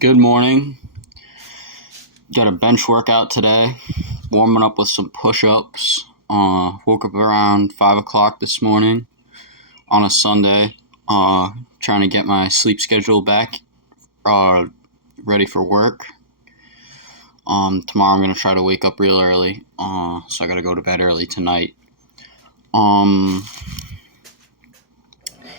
Good morning. Got a bench workout today. Warming up with some push-ups. Woke up around 5 o'clock this morning on a Sunday. Trying to get my sleep schedule back. Ready for work. Tomorrow I'm going to try to wake up real early. So I got to go to bed early tonight.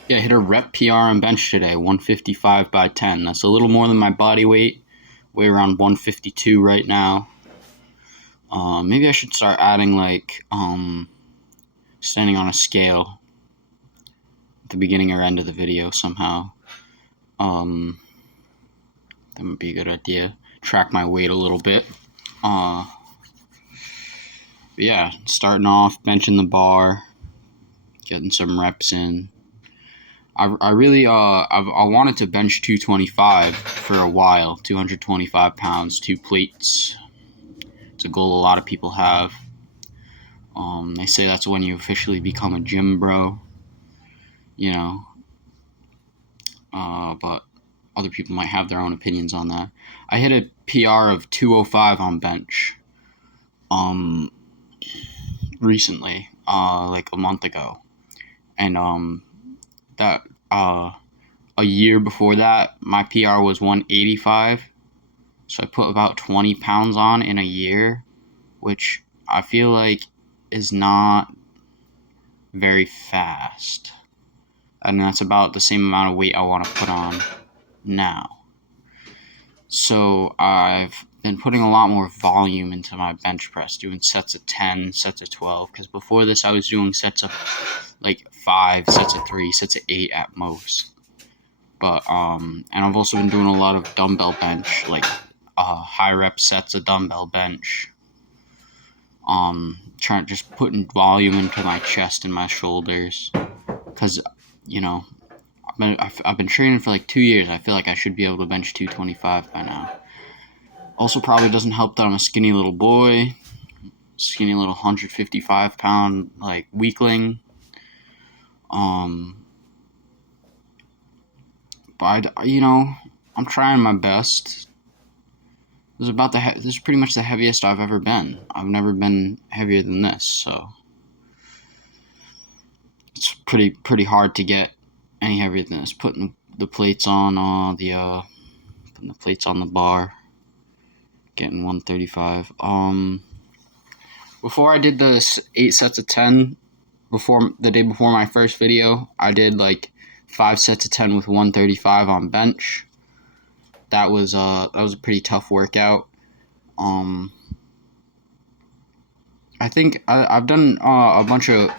Yeah, I hit a rep PR on bench today, 155 by 10. That's a little more than my body weight. Weigh around 152 right now. Maybe I should start adding standing on a scale at the beginning or end of the video somehow. That would be a good idea. Track my weight a little bit. Yeah, starting off, benching the bar, getting some reps in. I wanted to bench 225 for a while, 225 pounds, 2 plates. It's a goal a lot of people have. They say that's when you officially become a gym bro, but other people might have their own opinions on that. I hit a PR of 205 on bench, recently, like a month ago, and that a year before that, my PR was 185. So I put about 20 pounds on in a year, which I feel like is not very fast. And that's about the same amount of weight I want to put on now. So I've been putting a lot more volume into my bench press, doing sets of 10, sets of 12. Because before this, I was doing sets of 5, sets of 3, sets of 8 at most. But and I've also been doing a lot of dumbbell bench, high rep sets of dumbbell bench. Just putting volume into my chest and my shoulders, because I've been training for 2 years. I feel like I should be able to bench 225 by now. Also, probably doesn't help that I'm a skinny little boy, skinny little 155 pound weakling. But I'm trying my best. This is pretty much the heaviest I've ever been. I've never been heavier than this, so it's pretty hard to get any heavier than this. Putting the plates on putting the plates on the bar, getting 135. Before I did the 8 sets of 10, the day before my first video, I did 5 sets of 10 with 135 on bench. That was a pretty tough workout. I think I've done a bunch of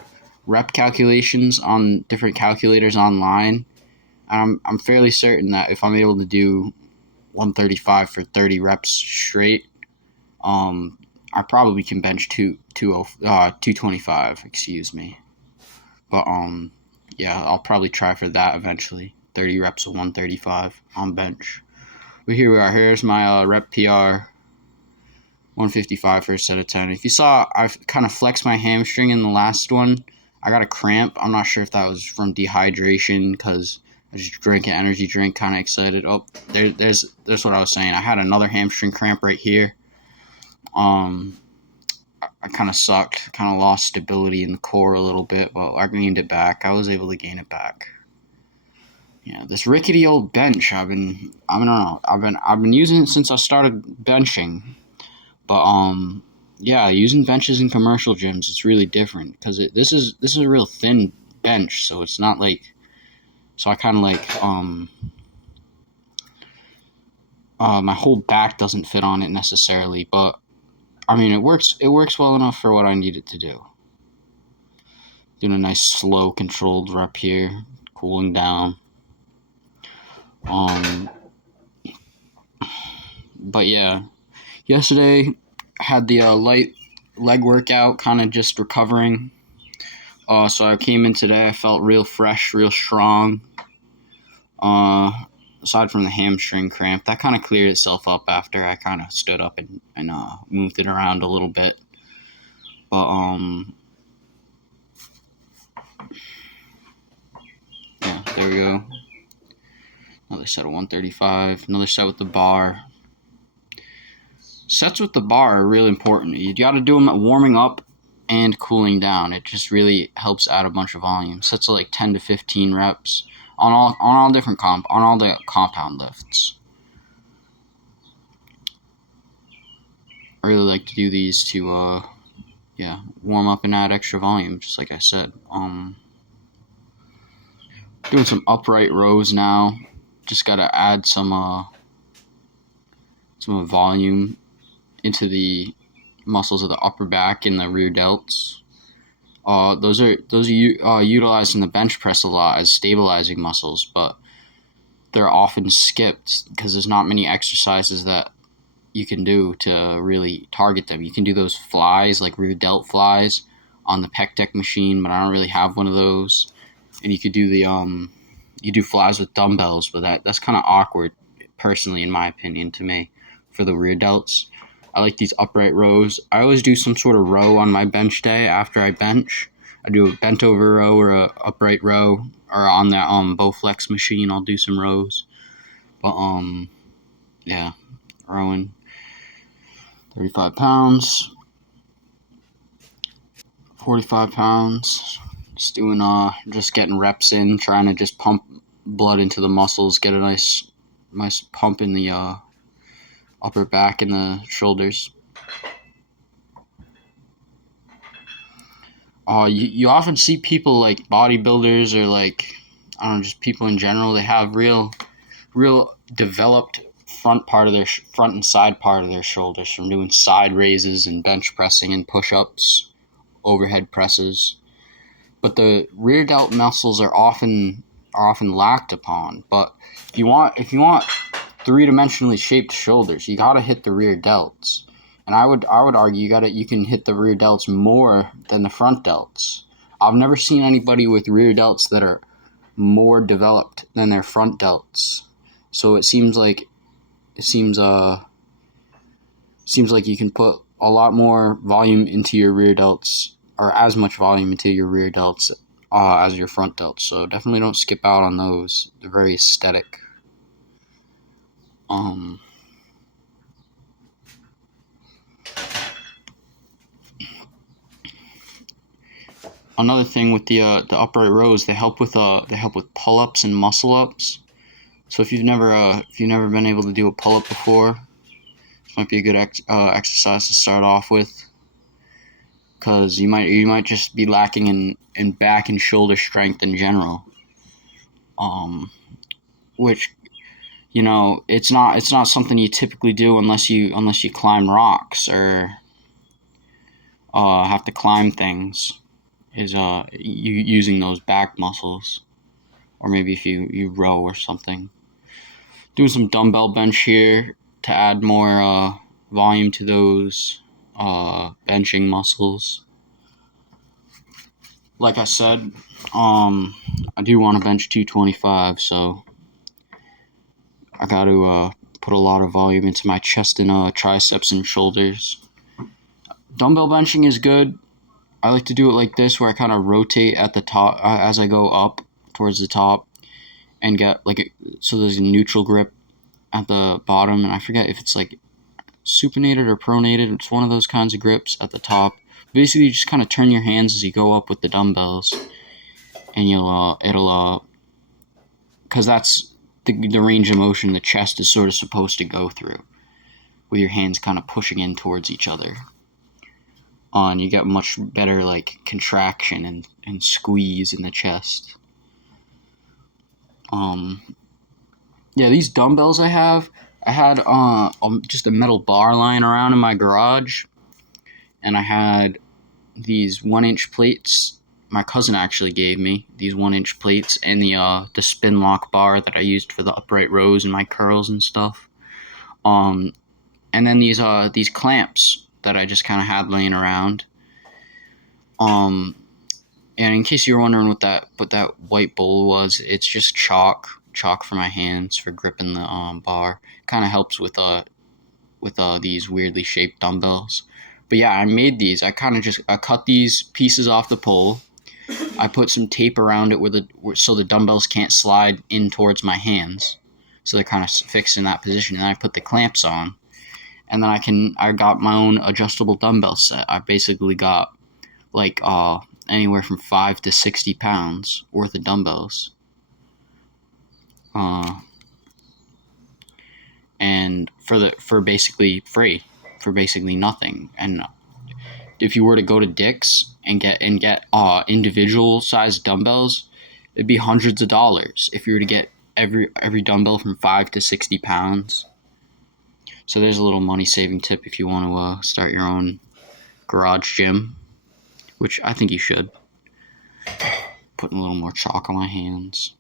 rep calculations on different calculators online. I'm fairly certain that if I'm able to do 135 for 30 reps straight, I probably can bench 225. Excuse me. But yeah, I'll probably try for that eventually. 30 reps of 135 on bench. But here we are. Here's my rep PR. 155 for a set of 10. If you saw, I kind of flexed my hamstring in the last one. I got a cramp. I'm not sure if that was from dehydration because I just drank an energy drink, kind of excited. Oh, there's what I was saying. I had another hamstring cramp right here. I kind of sucked. Kind of lost stability in the core a little bit, but I gained it back. I was able to gain it back. Yeah, this rickety old bench. I've been using it since I started benching. But yeah, using benches in commercial gyms, it's really different because this is a real thin bench, so it's not so I kind of my whole back doesn't fit on it necessarily, but I mean it works well enough for what I need it to do. Doing a nice slow controlled rep here, cooling down. But yeah, yesterday I had the light leg workout, kind of just recovering. So I came in today, I felt real fresh, real strong. Aside from the hamstring cramp, that kind of cleared itself up after I kind of stood up and moved it around a little bit. But yeah, there we go. Another set of 135. Another set with the bar. Sets with the bar are really important. You got to do them at warming up and cooling down. It just really helps add a bunch of volume. Sets of like 10 to 15 reps on all different on all the compound lifts. I really like to do these to warm up and add extra volume, just like I said. Doing some upright rows now. Just gotta add some volume into the muscles of the upper back and the rear delts. Those are utilized in the bench press a lot as stabilizing muscles, but they're often skipped because there's not many exercises that you can do to really target them. You can do those flies, like rear delt flies, on the pec deck machine, but I don't really have one of those. And you could do you do flies with dumbbells, but that's kind of awkward, personally, in my opinion, to me, for the rear delts. I like these upright rows. I always do some sort of row on my bench day after I bench. I do a bent over row or a upright row, or on that Bowflex machine, I'll do some rows. But rowing 35 pounds, 45 pounds. Just getting reps in, trying to just pump blood into the muscles, get a nice pump in the upper back and the shoulders. You often see people like bodybuilders or like, I don't know, just people in general. They have real developed front and side part of their shoulders from doing side raises and bench pressing and push-ups, overhead presses. But the rear delt muscles are often lacked upon. But if you want three-dimensionally shaped shoulders, you gotta hit the rear delts. And I would argue you can hit the rear delts more than the front delts. I've never seen anybody with rear delts that are more developed than their front delts. So it seems like you can put a lot more volume into your rear delts, or as much volume into your rear delts as your front delts. So definitely don't skip out on those. They're very aesthetic. Another thing with the upright rows, they help with pull-ups and muscle-ups. So if you've never been able to do a pull-up before, this might be a good exercise to start off with, because you might just be lacking in back and shoulder strength in general. Which, it's not something you typically do unless you climb rocks or have to climb things. Is you using those back muscles, or maybe if you row or something. Doing some dumbbell bench here to add more volume to those benching muscles. Like I said, I do want to bench 225, so I got to put a lot of volume into my chest and triceps and shoulders. Dumbbell benching is good. I like to do it like this, where I kind of rotate at the top as I go up towards the top, and get so there's a neutral grip at the bottom, and I forget if it's like supinated or pronated. It's one of those kinds of grips at the top. Basically, you just kind of turn your hands as you go up with the dumbbells, and because that's the range of motion the chest is sort of supposed to go through, with your hands kind of pushing in towards each other. And you get much better contraction and squeeze in the chest. These dumbbells I had just a metal bar lying around in my garage, and I had these 1-inch plates. My cousin actually gave me these 1-inch plates, and the spin lock bar that I used for the upright rows and my curls and stuff. And then these clamps that I just kind of had laying around. And in case you were wondering what that white bowl was, it's just chalk for my hands for gripping the bar. Kind of helps with these weirdly shaped dumbbells. But yeah, I made these. I cut these pieces off the pole. I put some tape around it so the dumbbells can't slide in towards my hands. so they're kind of fixed in that position. And then I put the clamps on, and then I got my own adjustable dumbbell set. I basically got like anywhere from 5 to 60 pounds worth of dumbbells, and for basically free, for basically nothing. And if you were to go to Dick's and get individual sized dumbbells, it'd be hundreds of dollars if you were to get every dumbbell from 5 to 60 pounds. So there's a little money saving tip if you want to start your own garage gym, which I think you should. Putting a little more chalk on my hands.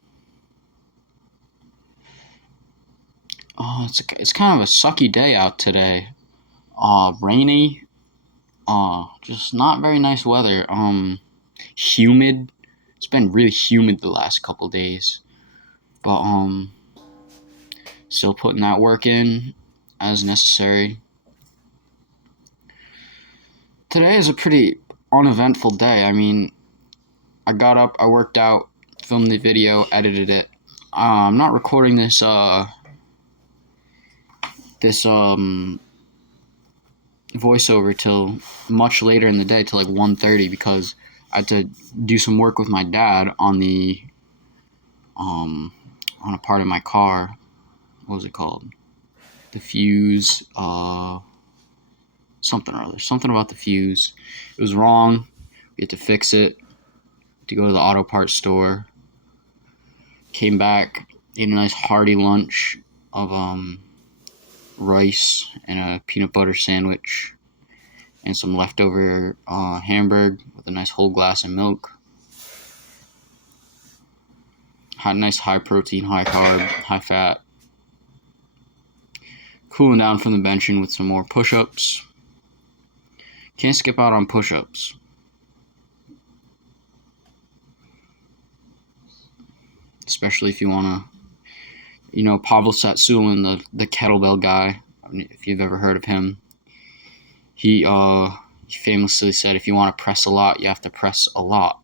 Oh, it's kind of a sucky day out today. Rainy. Just not very nice weather. Humid. It's been really humid the last couple days. But still putting that work in as necessary. Today is a pretty uneventful day. I mean, I got up, I worked out, filmed the video, edited it. I'm not recording this voiceover till much later in the day, till like 1:30, because I had to do some work with my dad on a part of my car. What was it called? The fuse, something or other. Something about the fuse. It was wrong. We had to fix it. To go to the auto parts store. Came back, ate a nice hearty lunch of rice and a peanut butter sandwich and some leftover hamburger with a nice whole glass of milk. Had a nice high protein, high carb, high fat. Cooling down from the benching with some more push-ups. Can't skip out on push-ups. Especially if you want to, Pavel Tsatsouline, the kettlebell guy, if you've ever heard of him. He famously said, if you want to press a lot, you have to press a lot.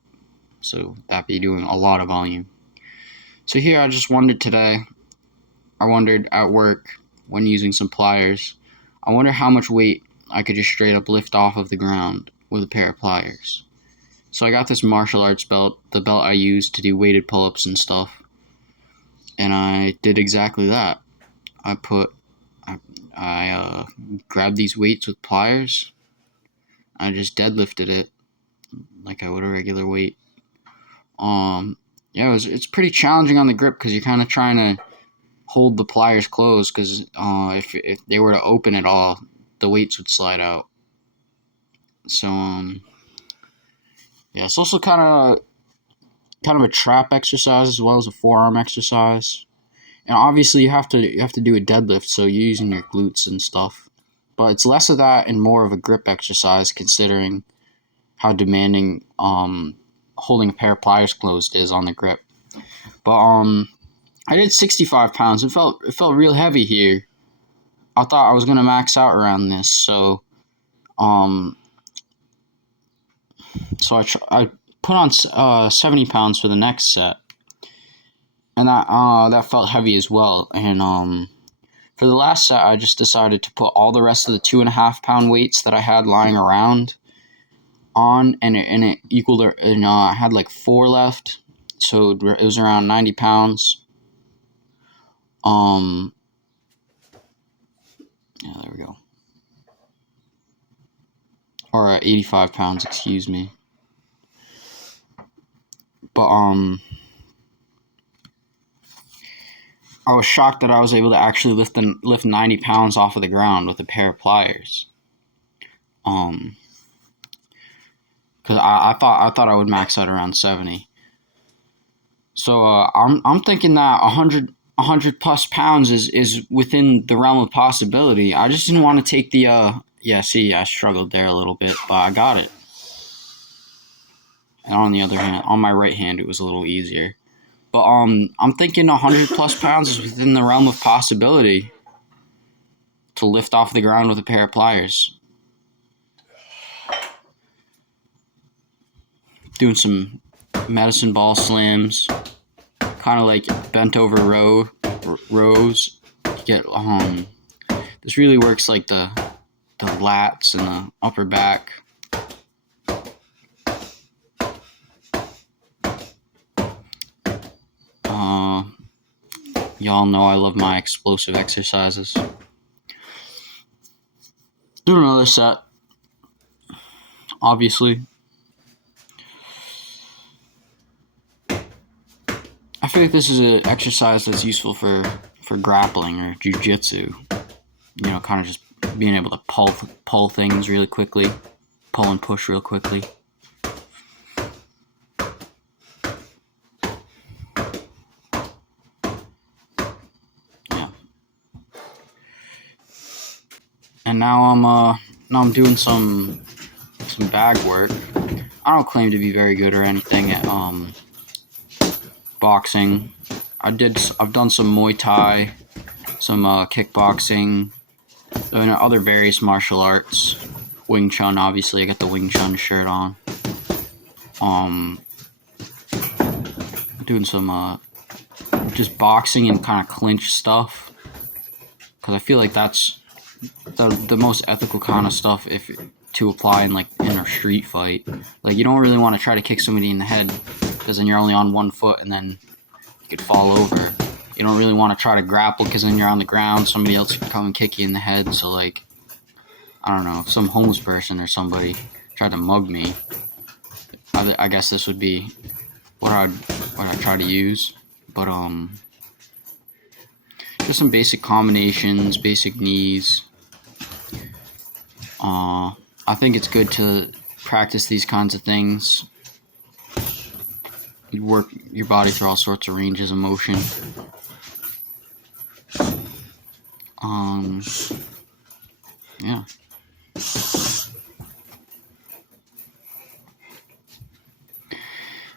So that'd be doing a lot of volume. So here I just wondered today, I wondered at work when using some pliers, I wonder how much weight I could just straight up lift off of the ground with a pair of pliers. So I got this martial arts belt, the belt I use to do weighted pull-ups and stuff. And I did exactly that. I grabbed these weights with pliers. I just deadlifted it like I would a regular weight. It's pretty challenging on the grip because you're kind of trying to hold the pliers closed, because if they were to open at all, the weights would slide out. So it's also kind of a trap exercise as well as a forearm exercise. And obviously you have to do a deadlift, so you're using your glutes and stuff. But it's less of that and more of a grip exercise, considering how demanding holding a pair of pliers closed is on the grip. But I did 65 pounds. It felt real heavy here. I thought I was gonna max out around this, so I put on 70 pounds for the next set, and that felt heavy as well. And for the last set, I just decided to put all the rest of the 2.5 pound weights that I had lying around on, and it equaled. And I had like 4 left, so it was around 90 pounds. There we go. Or 85 pounds, excuse me. But I was shocked that I was able to actually lift 90 pounds off of the ground with a pair of pliers. Because I thought I would max out around 70. So I'm thinking that 100 plus pounds is within the realm of possibility. I just didn't want to take the I struggled there a little bit, but I got it. And on the other hand, on my right hand, it was a little easier. But I'm thinking 100 plus pounds is within the realm of possibility to lift off the ground with a pair of pliers. Doing some medicine ball slams, kind of like bent over row rows. You get this really works like the lats and the upper back. Y'all know I love my explosive exercises. Do another set, obviously. I feel like this is an exercise that's useful for grappling or jiu-jitsu. You know, kind of just being able to pull things really quickly, pull and push real quickly. Yeah. And now I'm doing some bag work. I don't claim to be very good or anything at boxing. I've done some Muay Thai, some kickboxing, and other various martial arts. Wing Chun, obviously, I got the Wing Chun shirt on. Doing some just boxing and kind of clinch stuff, because I feel like that's the most ethical kind of stuff to apply in a street fight. Like, you don't really want to try to kick somebody in the head, because then you're only on one foot and then you could fall over. You don't really want to try to grapple, because then you're on the ground, somebody else could come and kick you in the head. So, like, I don't know, if some homeless person or somebody tried to mug me, I guess this would be what I'd try to use. But just some basic combinations, basic knees. I think it's good to practice these kinds of things. You work your body through all sorts of ranges of motion. Yeah.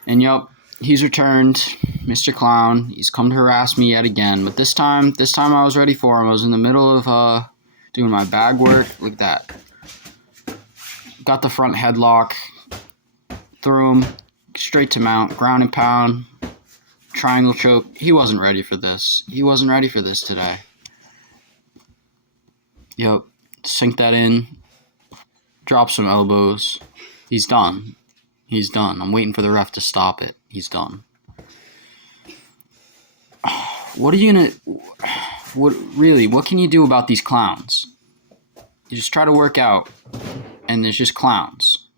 And yup, he's returned, Mr. Clown. He's come to harass me yet again. But this time I was ready for him. I was in the middle of doing my bag work. Look at that. Got the front headlock. Threw him straight to mount. Ground and pound. Triangle choke. He wasn't ready for this. He wasn't ready for this today. Yup. Sink that in. Drop some elbows. He's done. He's done. I'm waiting for the ref to stop it. He's done. What are you gonna... What can you do about these clowns? You just try to work out, and there's just clowns.